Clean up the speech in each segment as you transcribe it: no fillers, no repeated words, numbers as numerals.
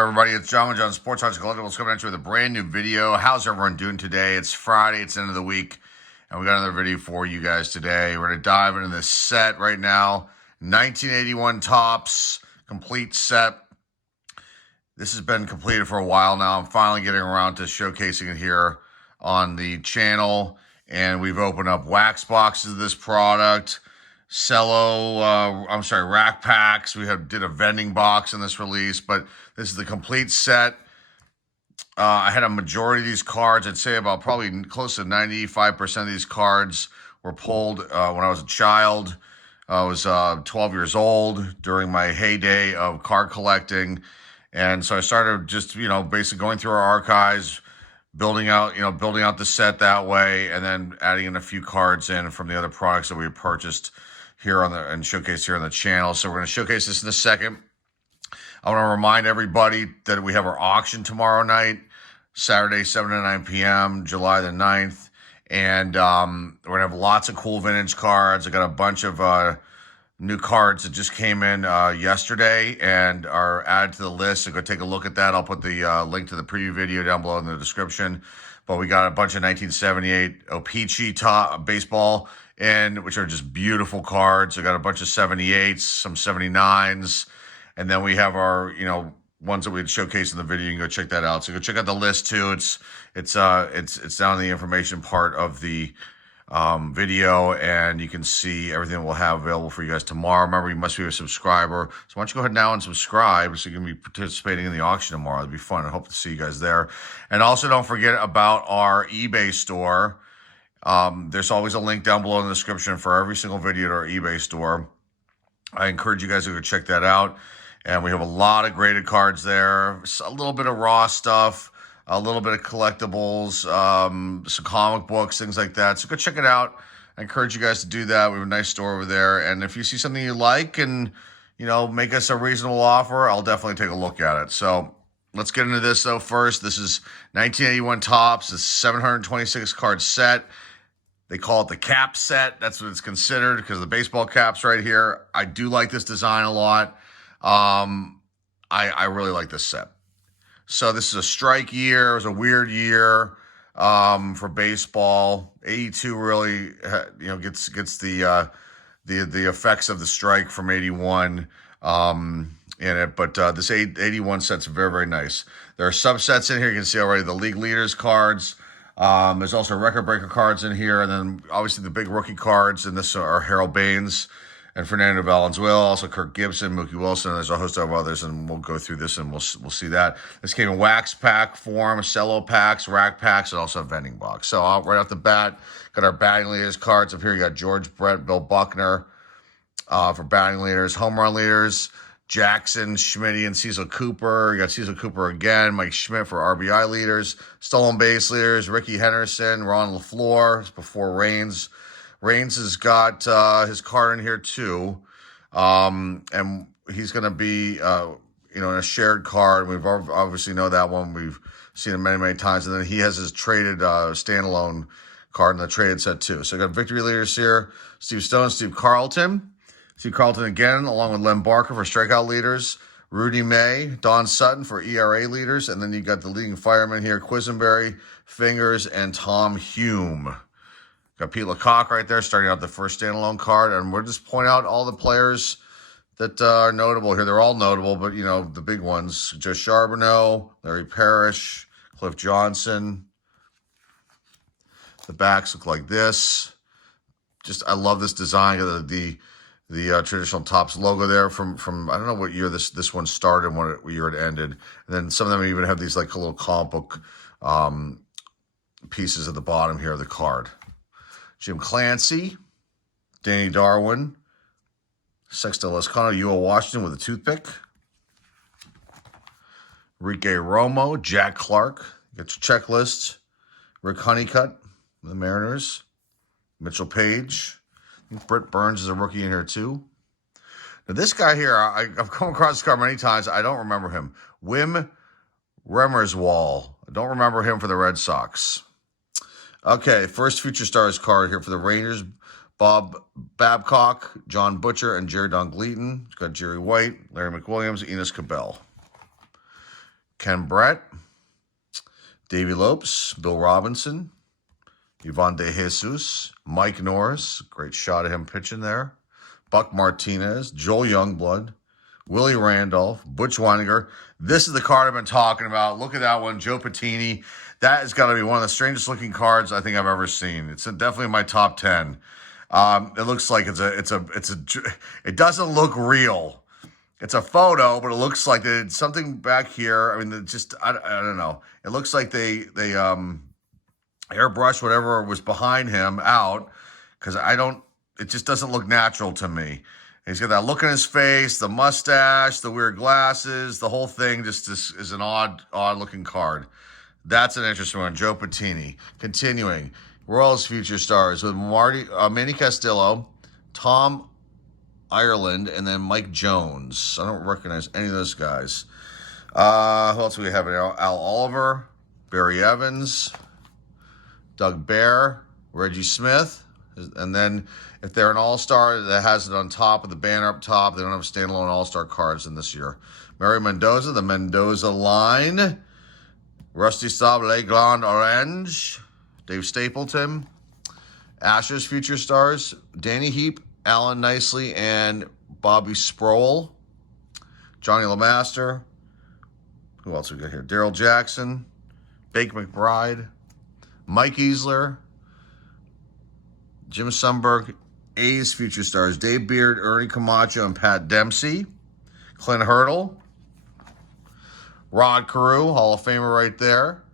everybody? It's John with John Sports Arts Collectibles coming at you with a brand new video. How's everyone doing today? It's Friday, it's the end of the week, and we got another video for you guys today. We're going to dive into this set right now. 1981 Topps, complete set. This has been completed for a while now. I'm finally getting around to showcasing it here on the channel, and we've opened up wax boxes of this product. Rack packs. We did a vending box in this release, but this is the complete set. I had a majority of these cards. I'd say about probably close to 95% of these cards were pulled when I was a child. I was 12 years old during my heyday of card collecting. And so I started just, basically going through our archives, building out the set that way, and then adding in a few cards in from the other products that we had purchased here and showcased here on the channel. So we're going to showcase this in a second. I want to remind everybody that we have our auction tomorrow night, Saturday, 7 to 9 p.m., July the 9th. And we're going to have lots of cool vintage cards. I got a bunch of new cards that just came in yesterday and are added to the list. So go take a look at that. I'll put the link to the preview video down below in the description. But we got a bunch of 1978 O-Pee-Chee baseball which are just beautiful cards. I got a bunch of 78s, some 79s, and then we have our, ones that we'd showcase in the video. You can go check that out. So go check out the list too. It's down in the information part of the video, and you can see everything that we'll have available for you guys tomorrow. Remember, you must be a subscriber. So why don't you go ahead now and subscribe so you can be participating in the auction tomorrow. It'll be fun. I hope to see you guys there. And also don't forget about our eBay store. There's always a link down below in the description for every single video to our eBay store. I encourage you guys to go check that out. And we have a lot of graded cards there, a little bit of raw stuff, a little bit of collectibles, some comic books, things like that. So go check it out. I encourage you guys to do that. We have a nice store over there. And if you see something you like and, make us a reasonable offer, I'll definitely take a look at it. So let's get into this, though, first. This is 1981 Topps. It's a 726 card set. They call it the cap set. That's what it's considered because of the baseball caps right here. I do like this design a lot. I really like this set. So this is a strike year. It was a weird year for baseball. 82 really, gets the effects of the strike from 81 in it. But this 81 set's very, very nice. There are subsets in here. You can see already the league leaders cards. There's also record breaker cards in here, and then obviously the big rookie cards. And this are Harold Baines and Fernando Valenzuela, also Kirk Gibson, Mookie Wilson. There's a host of others, and we'll go through this and we'll see that. This came in wax pack form, cello packs, rack packs, and also a vending box. So right off the bat, got our batting leaders cards up here. You got George Brett, Bill Buckner for batting leaders, home run leaders. Jackson, Schmitty, and Cecil Cooper. You got Cecil Cooper again. Mike Schmidt for RBI leaders. Stolen base leaders. Ricky Henderson, Ron LaFleur. It's before Reigns. Reigns has got his card in here too. And he's going to be, in a shared card. We've obviously know that one. We've seen it many, many times. And then he has his traded standalone card in the traded set too. So I got victory leaders here. Steve Stone, Steve Carlton. Steve Carlton again, along with Len Barker for strikeout leaders. Rudy May, Don Sutton for ERA leaders. And then you got the leading firemen here, Quisenberry, Fingers, and Tom Hume. Got Pete LaCock right there, starting out the first standalone card. And we'll just point out all the players that are notable here. They're all notable, but, the big ones. Joe Charbonneau, Larry Parrish, Cliff Johnson. The backs look like this. I love this design. The traditional Topps logo there from I don't know what year this one started and what year it ended. And then some of them even have these like little comic book pieces at the bottom here of the card. Jim Clancy, Danny Darwin, Sexto Lascano, UO Washington with a toothpick. Enrique Romo, Jack Clark. You got your checklist. Rick Honeycutt, the Mariners. Mitchell Page. Britt Burns is a rookie in here too. Now this guy here, I've come across this card many times. I don't remember him. Wim Remmerswall. I don't remember him for the Red Sox. Okay, first Future Stars card here for the Rangers. Bob Babcock, John Butcher, and Jerry Don Gleaton. It's got Jerry White, Larry McWilliams, Enos Cabell. Ken Brett, Davey Lopes, Bill Robinson, Yvonne De Jesus, Mike Norris, great shot of him pitching there, Buck Martinez, Joel Youngblood, Willie Randolph, Butch Weininger. This is the card I've been talking about. Look at that one, Joe Patini. That is got to be one of the strangest looking cards I think I've ever seen. It's definitely in my top 10. It looks like it doesn't look real. It's a photo, but it looks like they did something back here. I mean, I don't know. It looks like they airbrushed whatever was behind him out, because it just doesn't look natural to me. He's got that look in his face, the mustache, the weird glasses, the whole thing just is an odd looking card. That's an interesting one. Joe Patini. Continuing. Royals Future Stars with Manny Castillo, Tom Ireland, and then Mike Jones. I don't recognize any of those guys. Who else do we have? Al Oliver, Barry Evans, Doug Bear, Reggie Smith. And then if they're an all-star that has it on top of the banner up top, they don't have standalone all-star cards in this year. Mary Mendoza, the Mendoza line. Rusty Staub, Le Grand Orange. Dave Stapleton. Astros Future Stars. Danny Heap, Alan Nicely, and Bobby Sproul. Johnny LeMaster. Who else we got here? Daryl Jackson. Bake McBride. Mike Easler. Jim Sundberg. A's Future Stars. Dave Beard, Ernie Camacho, and Pat Dempsey. Clint Hurdle. Rod Carew, Hall of Famer right there.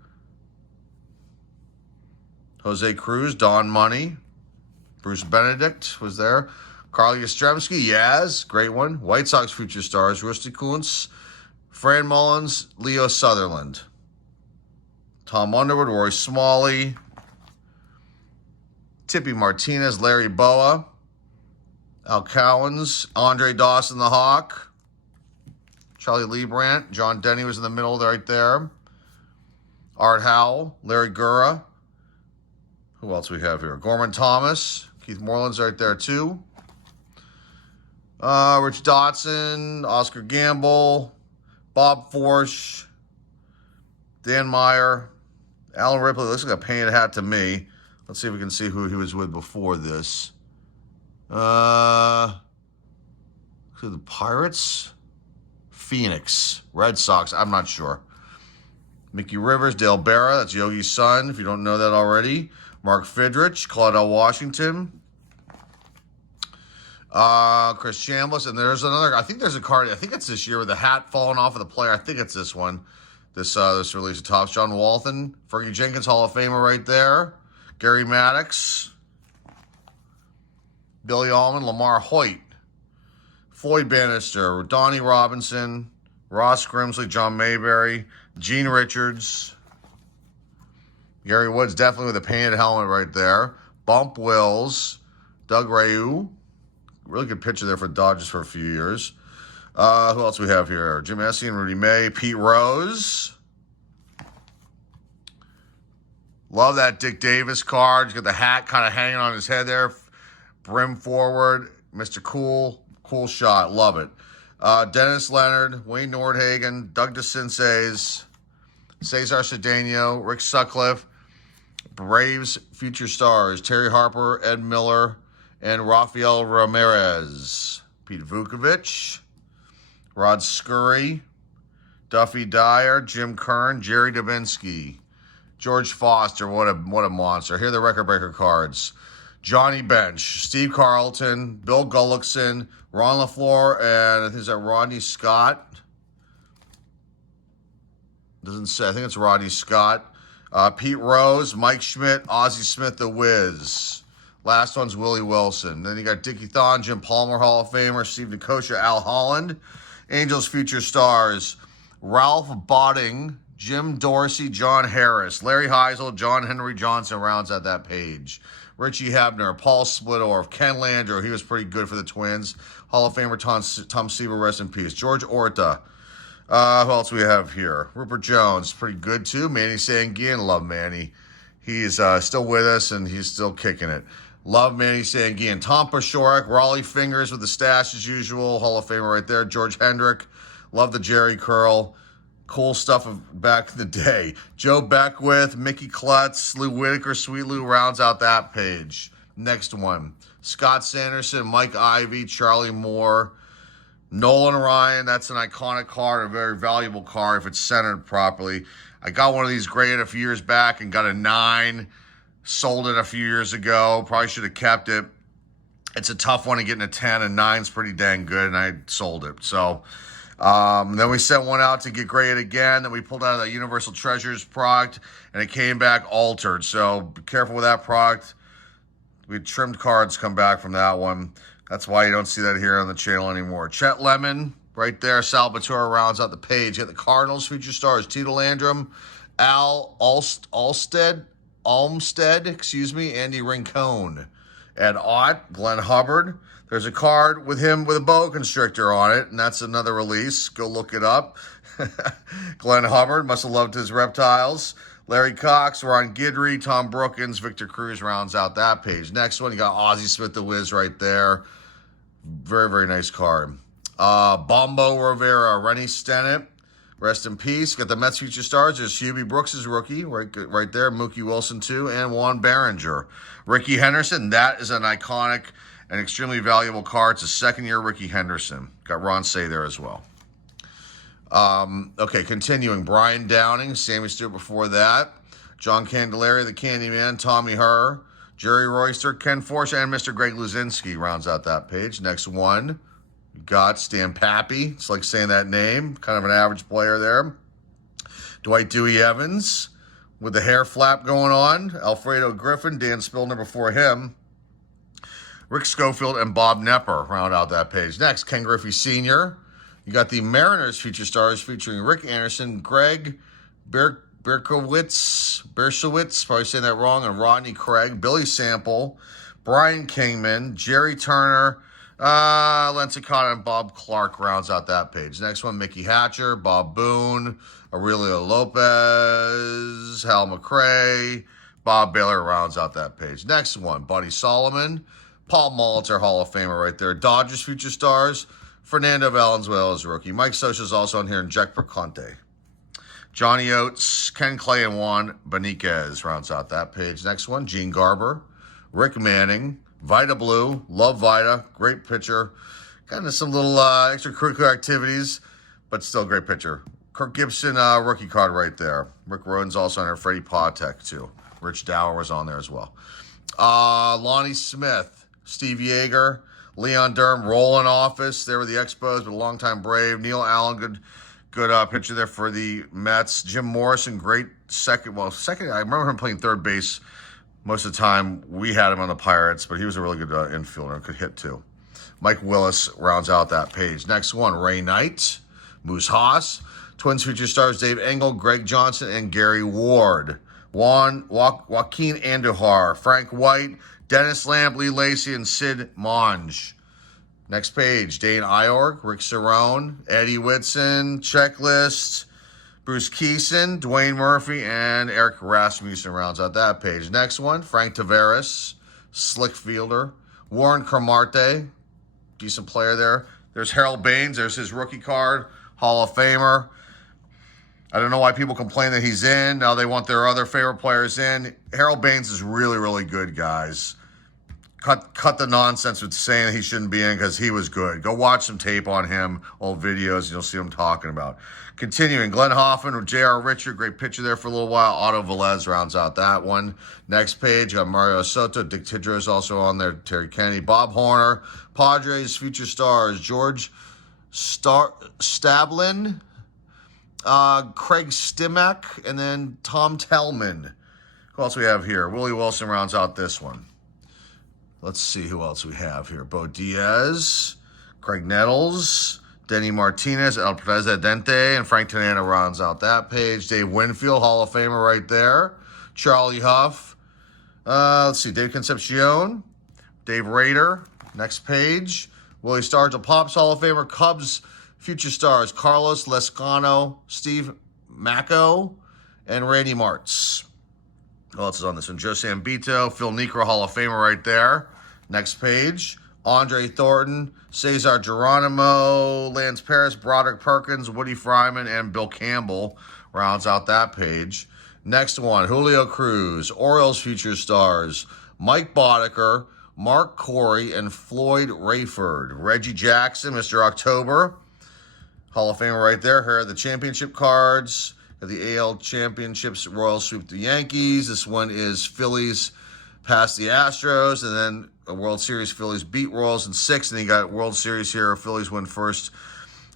Jose Cruz, Don Money. Bruce Benedict was there. Carl Yastrzemski, Yaz, great one. White Sox Future Stars, Rusty Kuntz, Fran Mullins, Leo Sutherland. Tom Underwood, Roy Smalley. Tippy Martinez, Larry Boa. Al Cowens, Andre Dawson the Hawk. Charlie Liebrandt, John Denny was in the middle right there. Art Howell, Larry Gura. Who else we have here? Gorman Thomas, Keith Moreland's right there too. Rich Dotson, Oscar Gamble, Bob Forsch, Dan Meyer, Alan Ripley. Looks like a painted hat to me. Let's see if we can see who he was with before this. The Pirates? Phoenix. Red Sox, I'm not sure. Mickey Rivers, Dale Berra, that's Yogi's son, if you don't know that already. Mark Fidrich, Claudel Washington. Chris Chambliss, and there's another, I think there's a card, I think it's this year with the hat falling off of the player. I think it's this one. This release of Topps. John Walton, Fergie Jenkins, Hall of Famer right there. Gary Maddox. Billy Allman, Lamar Hoyt. Floyd Bannister, Donnie Robinson, Ross Grimsley, John Mayberry, Gene Richards, Gary Woods, definitely with a painted helmet right there. Bump Wills, Doug Ryu, really good pitcher there for Dodgers for a few years. Who else we have here? Jim Essien, Rudy May, Pete Rose. Love that Dick Davis card. He's got the hat kind of hanging on his head there, brim forward. Mr. Cool shot. Love it. Dennis Leonard, Wayne Nordhagen, Doug DeCinces, Cesar Cedeno, Rick Sutcliffe, Braves Future Stars, Terry Harper, Ed Miller, and Rafael Ramirez. Pete Vukovich, Rod Scurry, Duffy Dyer, Jim Kern, Jerry Dubinsky, George Foster. What a monster. Here are the record breaker cards. Johnny Bench, Steve Carlton, Bill Gullickson, Ron LaFleur, and I think it's Rodney Scott. Doesn't say. I think it's Rodney Scott. Pete Rose, Mike Schmidt, Ozzie Smith, the Wiz. Last one's Willie Wilson. Then you got Dickie Thon, Jim Palmer, Hall of Famer, Steve Nicosia, Al Holland. Angels Future Stars, Ralph Botting, Jim Dorsey, John Harris, Larry Heisel, John Henry Johnson rounds out that page. Richie Hebner, Paul Splittorff, Ken Landreau, he was pretty good for the Twins. Hall of Famer Tom Seaver, rest in peace. George Orta. Who else we have here? Rupert Jones, pretty good too. Manny Sanguin, love Manny. He's still with us and he's still kicking it. Love Manny Sanguin. Tom Paciorek, Raleigh Fingers with the stash as usual. Hall of Famer right there. George Hendrick. Love the Jerry Curl. Cool stuff of back in the day. Joe Beckwith, Mickey Klutz, Lou Whitaker, Sweet Lou rounds out that page. Next one. Scott Sanderson, Mike Ivey, Charlie Moore, Nolan Ryan. That's an iconic card, a very valuable card if it's centered properly. I got one of these graded a few years back and got a 9. Sold it a few years ago. Probably should have kept it. It's a tough one to get in a 10, and 9's pretty dang good, and I sold it. So then we sent one out to get graded again. Then we pulled out of the Universal Treasures product, and it came back altered. So be careful with that product. We had trimmed cards come back from that one. That's why you don't see that here on the channel anymore. Chet Lemon, right there. Salvatore rounds out the page. You got the Cardinals feature stars, Tito Landrum, Al Olmstead, Andy Rincon. And Ott, Glenn Hubbard. There's a card with him with a boa constrictor on it, and that's another release. Go look it up. Glenn Hubbard must have loved his reptiles. Larry Cox, Ron Guidry, Tom Brookins, Victor Cruz rounds out that page. Next one, you got Ozzie Smith the Wiz right there. Very, very nice card. Bombo Rivera, Rennie Stennett, rest in peace. Got the Mets future stars. There's Hubie Brooks' rookie right there. Mookie Wilson too, and Juan Barringer. Ricky Henderson, that is an iconic and extremely valuable card. It's a second-year Ricky Henderson. Got Ron Say there as well. Okay, continuing. Brian Downing, Sammy Stewart before that. John Candelaria, the Candyman, Tommy Herr, Jerry Royster, Ken Forsch, and Mr. Greg Luzinski rounds out that page. Next one, we got Stan Pappy. It's like saying that name. Kind of an average player there. Dwight Dewey Evans with the hair flap going on. Alfredo Griffin, Dan Spillner before him. Rick Schofield and Bob Nepper round out that page. Next, Ken Griffey Sr. You got the Mariners feature stars featuring Rick Anderson, Greg Berkowitz, probably saying that wrong, and Rodney Craig, Billy Sample, Brian Kingman, Jerry Turner, Len Secada, and Bob Clark rounds out that page. Next one, Mickey Hatcher, Bob Boone, Aurelio Lopez, Hal McRae, Bob Baylor rounds out that page. Next one, Buddy Solomon, Paul Molitor, Hall of Famer right there. Dodgers future stars, Fernando Valenzuela is rookie. Mike Scioscia's also on here, and Jack Perconte. Johnny Oates, Ken Clay, and Juan Beniquez rounds out that page. Next one, Gene Garber, Rick Manning, Vita Blue, love Vita, great pitcher. Kind of some little extracurricular activities, but still a great pitcher. Kirk Gibson, rookie card right there. Rick Rhoden's also on there. Freddie Patek, too. Rich Dower was on there as well. Lonnie Smith, Steve Yeager, Leon Durham, Roland Office. They were the Expos, but a longtime Brave. Neil Allen, good pitcher there for the Mets. Jim Morrison, great second. I remember him playing third base most of the time. We had him on the Pirates, but he was a really good infielder and could hit too. Mike Willis rounds out that page. Next one, Ray Knight, Moose Haas, Twins future stars Dave Engel, Greg Johnson, and Gary Ward. Joaquin Andujar, Frank White, Dennis Lamb, Lee Lacy, and Sid Monge. Next page, Dane Iorg, Rick Cerrone, Eddie Whitson, Checklist, Bruce Keeson, Dwayne Murphy, and Eric Rasmussen rounds out that page. Next one, Frank Tavares, slick fielder, Warren Cromartie, decent player there. There's Harold Baines, there's his rookie card, Hall of Famer. I don't know why people complain that he's in. Now they want their other favorite players in. Harold Baines is really, really good, guys. Cut the nonsense with saying he shouldn't be in because he was good. Go watch some tape on him, old videos, and you'll see what I'm talking about. Continuing, Glenn Hoffman with J.R. Richard, great pitcher there for a little while. Otto Velez rounds out that one. Next page, got Mario Soto, Dick Tidrow also on there, Terry Kennedy, Bob Horner, Padres future stars, George Stablin, Craig Stimac, and then Tom Tellman. Who else we have here? Willie Wilson rounds out this one. Let's see who else we have here. Bo Diaz, Craig Nettles, Denny Martinez, El Presidente, and Frank Tanana rounds out that page. Dave Winfield, Hall of Famer right there. Charlie Huff. Let's see, Dave Concepcion, Dave Rader. Next page. Willie Stargell, Pops Hall of Famer. Cubs future stars, Carlos Lescano, Steve Macco, and Randy Martz. Who else is on this one? Joe Sambito, Phil Niekro, Hall of Famer right there. Next page. Andre Thornton, Cesar Geronimo, Lance Paris, Broderick Perkins, Woody Fryman, and Bill Campbell rounds out that page. Next one, Julio Cruz, Orioles future stars, Mike Boddicker, Mark Corey, and Floyd Rayford. Reggie Jackson, Mr. October, Hall of Famer right there. Here are the championship cards. The AL Championships, Royals sweep the Yankees. This one is Phillies past the Astros, and then a World Series, Phillies beat Royals in 6, and then you got World Series here. Phillies win first.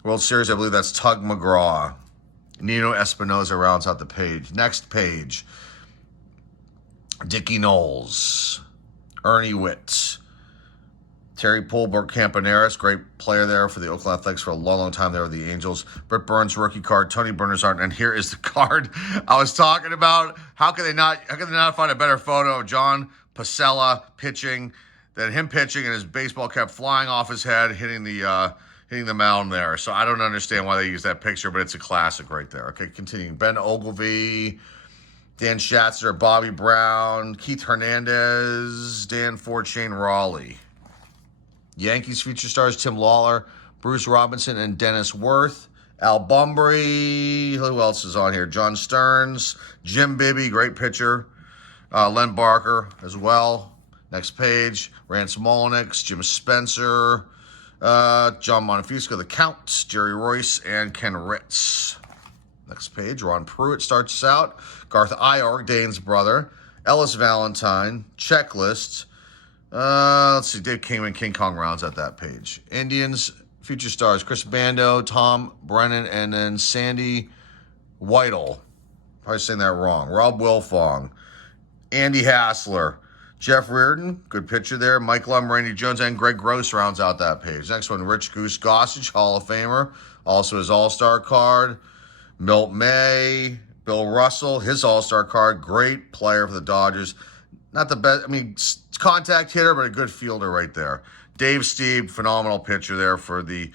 World Series, I believe that's Tug McGraw. Nino Espinosa rounds out the page. Next page, Dickie Knowles, Ernie Witt, Terry Pulberg Campaneris, great player there for the Oakland Athletics for a long, long time there with the Angels. Britt Burns rookie card, Tony Bernhardt, and here is the card I was talking about. How could they not find a better photo of John Pasella pitching than him pitching, and his baseball kept flying off his head, hitting the mound there. So I don't understand why they use that picture, but it's a classic right there. Okay, continuing. Ben Ogilvy, Dan Schatzer, Bobby Brown, Keith Hernandez, Dan Ford, Shane Raleigh. Yankees future stars, Tim Lawler, Bruce Robinson, and Dennis Worth. Al Bumbry. Who else is on here? John Stearns, Jim Bibby, great pitcher. Len Barker as well. Next page, Rance Molnix, Jim Spencer, John Montefiasco, the Count, Jerry Royce, and Ken Ritz. Next page, Ron Pruitt starts us out. Garth Iorg, Dane's brother. Ellis Valentine, Checklist. Let's see, Dave Kingman, King Kong rounds out that page. Indians, future stars, Chris Bando, Tom Brennan, and then Sandy Whittle. Probably saying that wrong. Rob Wilfong, Andy Hassler, Jeff Reardon, good pitcher there. Mike Lum, Randy Jones, and Greg Gross rounds out that page. Next one, Rich Goose Gossage, Hall of Famer. Also his All-Star card. Milt May, Bill Russell, his All-Star card. Great player for the Dodgers. Not the best, contact hitter, but a good fielder right there. Dave Stieb, phenomenal pitcher there for the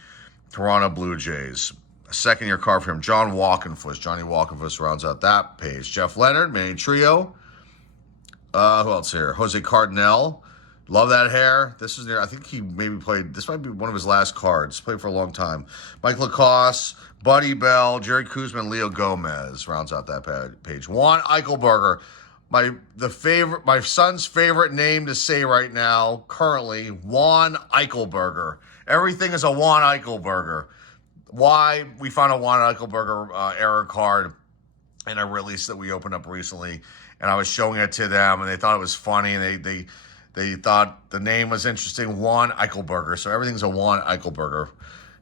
Toronto Blue Jays. A second-year card for him. John Walkenfuss. Johnny Walkenfuss rounds out that page. Jeff Leonard, Manny Trio. Who else here? Jose Cardinal. Love that hair. This is near, I think he maybe played, this might be one of his last cards. Played for a long time. Mike Lacoste, Buddy Bell, Jerry Kuzma, and Leo Gomez rounds out that page. Juan Eichelberger. My son's favorite name to say right now, currently, Juan Eichelberger. Everything is a Juan Eichelberger. Why? We found a Juan Eichelberger error card in a release that we opened up recently, and I was showing it to them, and they thought it was funny, and they thought the name was interesting, Juan Eichelberger. So everything's a Juan Eichelberger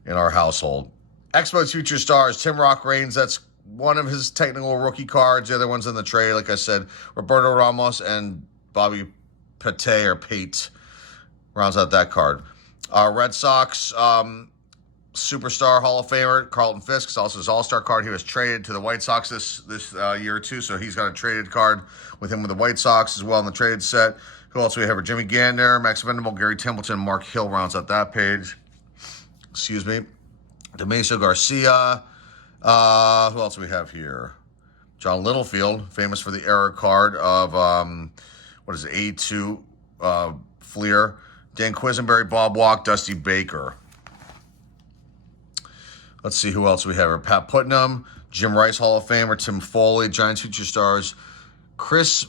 in our household. Expos future stars, Tim Rock Reigns, that's one of his technical rookie cards. The other one's in the trade, like I said. Roberto Ramos and Bobby Pate rounds out that card. Red Sox superstar Hall of Famer Carlton Fisk is also his All-Star card. He was traded to the White Sox this year or two, so he's got a traded card with him with the White Sox as well in the traded set. Who else do we have? Jimmy Gander, Max Venable, Gary Templeton, Mark Hill rounds out that page. Excuse me. Demacio Garcia. Who else do we have here? John Littlefield, famous for the error card of, A2 Fleer. Dan Quisenberry, Bob Walk, Dusty Baker. Let's see who else we have here. Pat Putnam, Jim Rice, Hall of Famer, Tim Foley, Giants future stars, Chris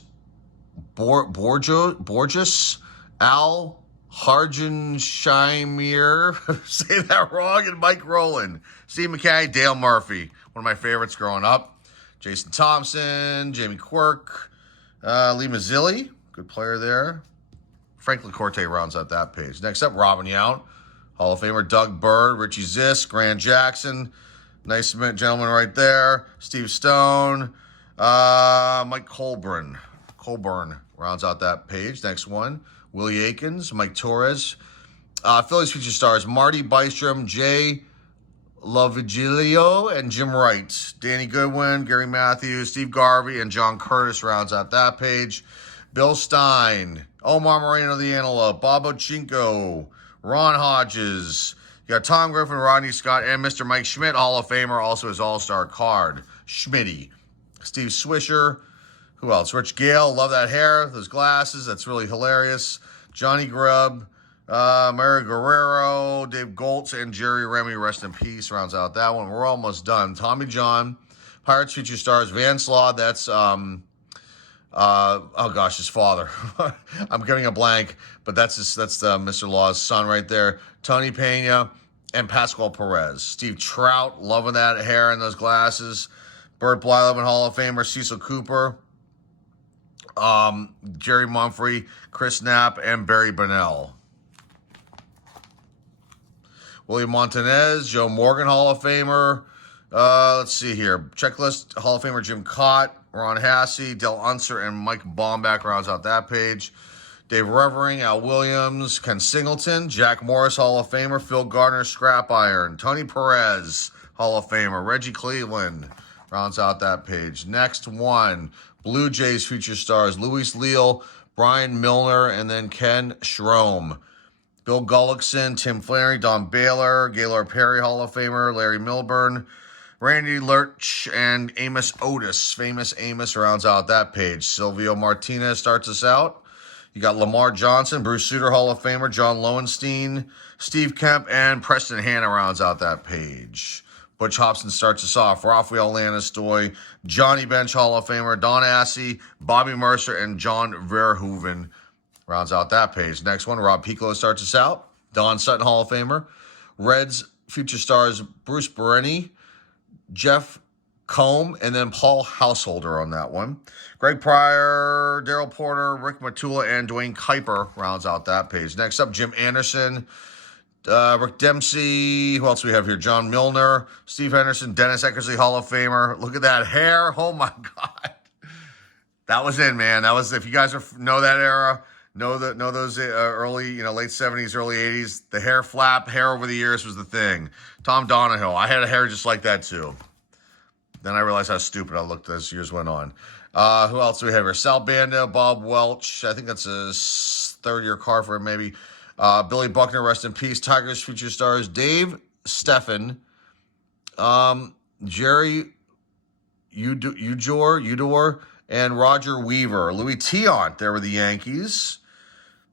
Borges, Al Hargensheimer, say that wrong, and Mike Rowland. Steve McKay, Dale Murphy, one of my favorites growing up. Jason Thompson, Jamie Quirk, Lee Mazzilli, good player there. Frank LaCourte rounds out that page. Next up, Robin Yount, Hall of Famer, Doug Bird, Richie Zisk, Grant Jackson, nice gentleman right there. Steve Stone, Mike Colburn rounds out that page. Next one, Willie Aikens, Mike Torres. Phillies future stars, Marty Bystrom, Jay Lavigilio, and Jim Wright. Danny Goodwin, Gary Matthews, Steve Garvey, and John Curtis rounds out that page. Bill Stein, Omar Moreno the Antelope, Bob Ochinko, Ron Hodges. You got Tom Griffin, Rodney Scott, and Mr. Mike Schmidt, Hall of Famer, also his All-Star card. Schmitty. Steve Swisher. Who else? Rich Gale, love that hair, those glasses, that's really hilarious. Johnny Grubb, Mary Guerrero, Dave Goltz, and Jerry Remy, rest in peace, rounds out that one. We're almost done. Tommy John, Pirates Future Stars, Van Slaw, that's, oh gosh, his father. I'm getting a blank, but that's Mr. Law's son right there. Tony Pena and Pascual Perez. Steve Trout, loving that hair and those glasses. Burt Blyleven, Hall of Famer. Cecil Cooper. Jerry Mumphrey, Chris Knapp, and Barry Bonnell. William Montanez, Joe Morgan, Hall of Famer. Let's see here. Checklist, Hall of Famer Jim Cott, Ron Hassey, Del Unser, and Mike Bomback rounds out that page. Dave Revering, Al Williams, Ken Singleton, Jack Morris, Hall of Famer, Phil Gardner, Scrap Iron, Tony Perez, Hall of Famer, Reggie Cleveland rounds out that page. Next one, Blue Jays Future Stars, Luis Leal, Brian Milner, and then Ken Schroem. Bill Gullickson, Tim Flannery, Don Baylor, Gaylord Perry, Hall of Famer, Larry Milburn, Randy Lurch, and Amos Otis. Famous Amos rounds out that page. Silvio Martinez starts us out. You got Lamar Johnson, Bruce Sutter, Hall of Famer, John Lowenstein, Steve Kemp, and Preston Hanna rounds out that page. Butch Hobson starts us off. Rafael Lannistoy, Johnny Bench, Hall of Famer, Don Assey, Bobby Mercer, and John Verhoeven rounds out that page. Next one, Rob Piccolo starts us out. Don Sutton, Hall of Famer. Reds Future Stars, Bruce Bereni, Jeff Combe, and then Paul Householder on that one. Greg Pryor, Daryl Porter, Rick Matula, and Dwayne Kuiper rounds out that page. Next up, Jim Anderson, Rick Dempsey. Who else do we have here? John Milner, Steve Henderson, Dennis Eckersley, Hall of Famer. Look at that hair. Oh, my God. That was in, man. That was, if you guys know that era, know those early, late 70s, early 80s, the hair flap, hair over the years was the thing. Tom Donahoe. I had a hair just like that, too. Then I realized how stupid I looked as years went on. Who else do we have here? Sal Bando, Bob Welch. I think that's a third-year car for him, maybe. Billy Buckner, rest in peace. Tigers Future Stars. Dave Steffen. Jerry Udor, and Roger Weaver. Louis Tiant, there were the Yankees.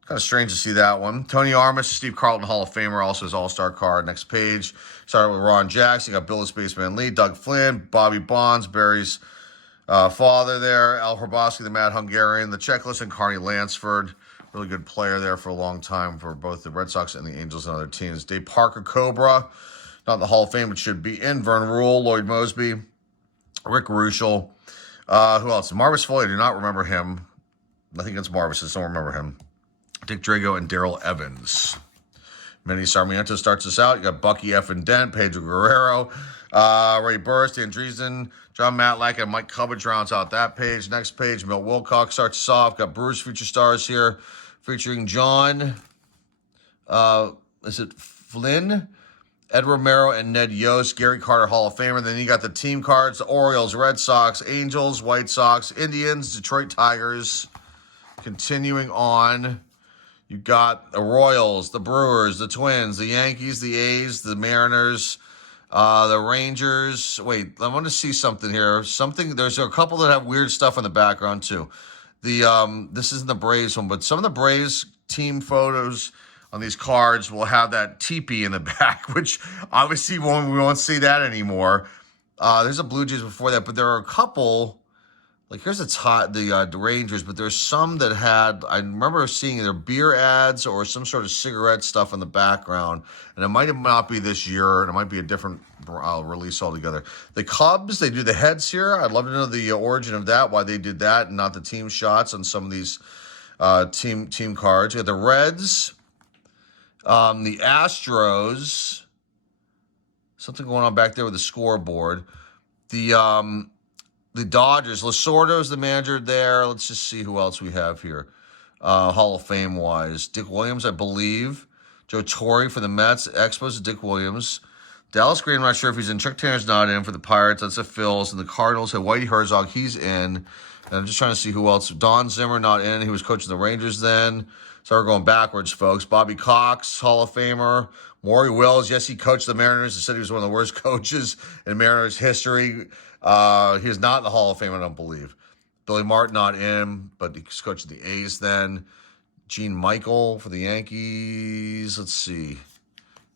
Kind of strange to see that one. Tony Armas, Steve Carlton, Hall of Famer, also his all-star card. Next page. Started with Ron Jackson. You got Bill Spaceman Lee, Doug Flynn, Bobby Bonds, Barry's father there, Al Hrabowski, the Mad Hungarian, the Checklist, and Carney Lansford. Really good player there for a long time for both the Red Sox and the Angels and other teams. Dave Parker, Cobra, not in the Hall of Fame, but should be in. Vern Rule, Lloyd Mosby, Rick Ruschel. Who else? Marvis Foley, I do not remember him. I think it's Marvis, I just don't remember him. Dick Drago and Darrell Evans. Manny Sarmiento starts us out. You got Bucky F. and Dent, Pedro Guerrero, Ray Burst, Dan Driesen, John Matlack, and Mike Cubbage rounds out that page. Next page, Milt Wilcox starts us off. Got Brewers Future Stars here, featuring John, is it Flynn? Ed Romero and Ned Yost, Gary Carter, Hall of Famer. Then you got the team cards, the Orioles, Red Sox, Angels, White Sox, Indians, Detroit Tigers. Continuing on, you got the Royals, the Brewers, the Twins, the Yankees, the A's, the Mariners, the Rangers. Wait, I want to see something here. There's a couple that have weird stuff in the background too. This isn't the Braves one, but some of the Braves team photos on these cards will have that teepee in the back, which obviously we won't see that anymore. There's a Blue Jays before that, but there are a couple. Like here's the Rangers, but there's some that had, I remember seeing either beer ads or some sort of cigarette stuff in the background, and it might not be this year, and it might be a different release altogether. The Cubs, they do the heads here. I'd love to know the origin of that, why they did that, and not the team shots on some of these team cards. You got the Reds, the Astros, something going on back there with the scoreboard. The Dodgers, Lasordo's the manager there. Let's just see who else we have here. Hall of Fame-wise. Dick Williams, I believe. Joe Torre for the Mets. Expos, Dick Williams. Dallas Green, I'm not sure if he's in. Chuck Tanner's not in for the Pirates. That's the Phils. And the Cardinals have Whitey Herzog. He's in. And I'm just trying to see who else. Don Zimmer, not in. He was coaching the Rangers then. So we're going backwards, folks. Bobby Cox, Hall of Famer. Maury Wills, yes, he coached the Mariners. He said he was one of the worst coaches in Mariners history. He is not in the Hall of Fame, I don't believe. Billy Martin, not in, but he's coaching the A's then. Gene Michael for the Yankees. Let's see.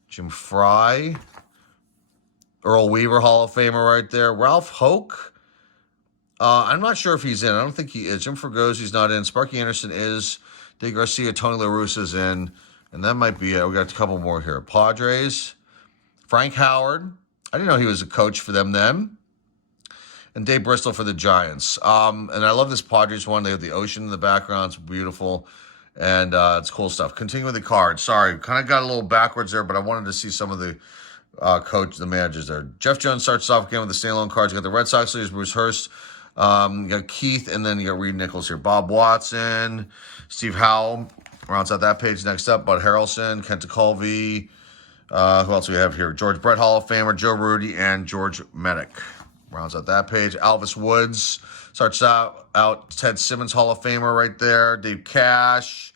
Jim Fry. Earl Weaver, Hall of Famer right there. Ralph Hoke. I'm not sure if he's in. I don't think he is. Jim Fregosi's not in. Sparky Anderson is. Dave Garcia, Tony La Russa's in. And that might be it. We got a couple more here. Padres. Frank Howard. I didn't know he was a coach for them then. And Dave Bristol for the Giants. And I love this Padres one. They have the ocean in the background. It's beautiful. And it's cool stuff. Continue with the cards. Sorry, kind of got a little backwards there, but I wanted to see some of the the managers there. Jeff Jones starts off again with the standalone cards. You got the Red Sox leaders, Bruce Hurst. You got Keith, and then you got Reed Nichols here. Bob Watson, Steve Howell rounds out that page. Next up, Bud Harrelson, Kent Colvey. Who else do we have here? George Brett, Hall of Famer, Joe Rudy, and George Medic. Rounds out that page. Alvis Woods starts out Ted Simmons, Hall of Famer right there. Dave Cash,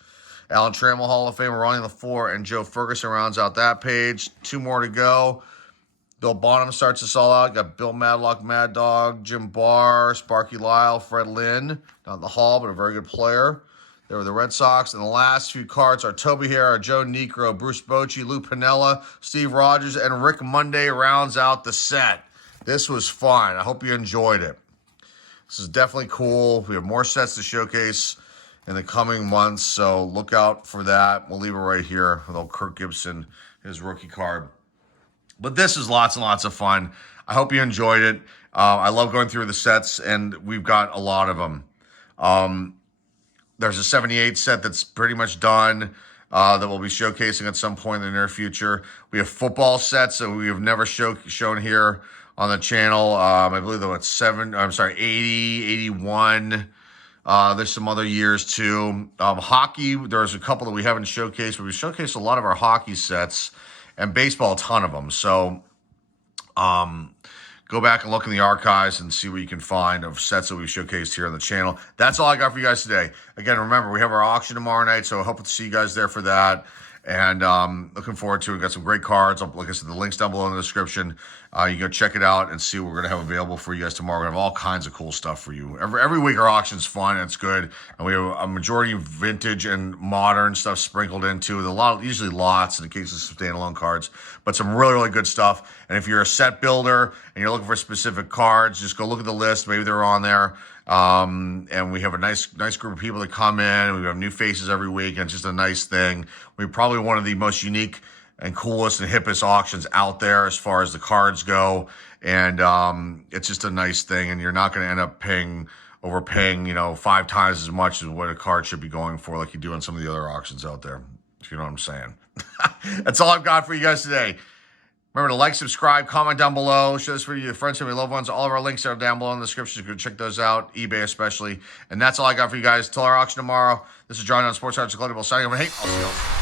Alan Trammell, Hall of Famer, Ronnie LaFleur, and Joe Ferguson rounds out that page. 2 more to go. Bill Bonham starts us all out. Got Bill Madlock, Mad Dog, Jim Barr, Sparky Lyle, Fred Lynn. Not in the Hall, but a very good player. There were the Red Sox. And the last few cards are Toby Harrah, Joe Niekro, Bruce Bochy, Lou Piniella, Steve Rogers, and Rick Monday rounds out the set. This was fun. I hope you enjoyed it. This is definitely cool. We have more sets to showcase in the coming months, so look out for that. We'll leave it right here with old Kirk Gibson, his rookie card. But this is lots and lots of fun. I hope you enjoyed it. I love going through the sets, and we've got a lot of them. There's a 78 set that's pretty much done that we'll be showcasing at some point in the near future. We have football sets that we have never shown here on the channel. I believe though it's 80, 81. There's some other years too. Hockey, there's a couple that we haven't showcased, but we showcased a lot of our hockey sets, and baseball, a ton of them. So go back and look in the archives and see what you can find of sets that we've showcased here on the channel. That's all I got for you guys today. Again, remember, we have our auction tomorrow night, so I hope to see you guys there for that. And looking forward to it. We've got some great cards. Like I said, the link's down below in the description. You can go check it out and see what we're going to have available for you guys tomorrow. We're going to have all kinds of cool stuff for you. Every week our auction's fun and it's good. And we have a majority of vintage and modern stuff sprinkled into. Usually lots in the case of some standalone cards. But some really, really good stuff. And if you're a set builder and you're looking for specific cards, just go look at the list. Maybe they're on there. And we have a nice group of people that come in. We have new faces every week, and it's just a nice thing. We're probably one of the most unique and coolest and hippest auctions out there as far as the cards go. And it's just a nice thing, and you're not going to end up overpaying, 5 times as much as what a card should be going for, like you do on some of the other auctions out there, if you know what I'm saying. That's all I've got for you guys today. Remember to like, subscribe, comment down below, share this video to your friends, family, loved ones. All of our links are down below in the description. You can check those out, eBay especially. And that's all I got for you guys. Till our auction tomorrow, this is John on Sports Cards Collectibles signing off. Hey, I'll see you all.